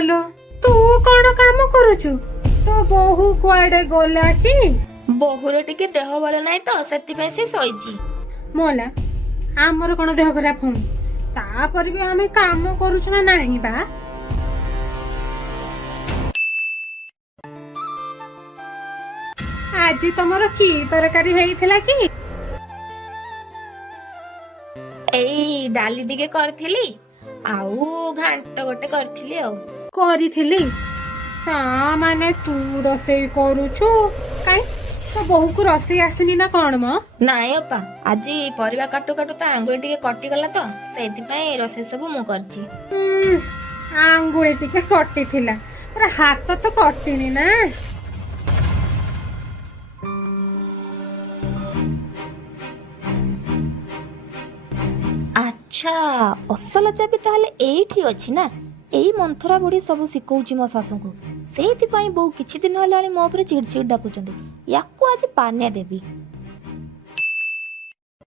ମାଲୋ ତୁ କଣ କାମ କରୁଛୁ? ତ ବୋହୁ କୁଆଡେ ଗଲା କି? ବୋହୁର ଟିକେ ଦେହ ଭଲ ନାହିଁ ତ ସେଥିପାଇଁ ସେ ଶୋଇଛି। ମୋଲା ଆମର କଣ ଦେହ ଖରାପ ହଉନି, ତାପରେ ବି ଆମେ କାମ କରୁଛୁ ନା ନାହିଁ ବା। ଆଜି ତମର କି ତରକାରୀ ହେଇଥିଲା କି? ଏଇ ଡାଲି ଟିକେ କରିଥିଲି ଆଉ ଘାଣ୍ଟ ଗୋଟେ କରିଥିଲି ଆଉ। କରିଥିଲି ତା ମାନେ ତୁ ରୋଷେଇ କରୁଛୁ? କାଇଁ ତ ବୋହୁକୁ ରୋଷେଇ ଆସିନି ନା କଣ ମ? ନାଇଁ ଅପା, ଆଜି ପରିବା କାଟୁ କାଟୁ ତା ଆଙ୍ଗୁଳି ଟିକେ କଟିଗଲା ତ ସେଇଥିପାଇଁ ରୋଷେଇ ସବୁ ମୁଁ କରିଛି। ଆଙ୍ଗୁଳି ଟିକେ କଟିଥିଲା, ପୁରା ହାତ ତ କଟିନି ନା? ଆଚ୍ଛା, ଅସଲ ଚାବି ତାହେଲେ ଏଇଠି ଅଛି ନା? ଏଇ ମନ୍ଥରା ବୁଢୀ ସବୁ ଶିଖଉଛି ମୋ ଶାଶୁଙ୍କୁ। ସେଇଥିପାଇଁ ବୋଉ କିଛି ଦିନ ହେଲାଣି ମୋ ଉପରେ ଚିଡଚିଡ ଡାକୁଛନ୍ତି। ୟାକୁ ଆଜି ପାନେ ଦେବି।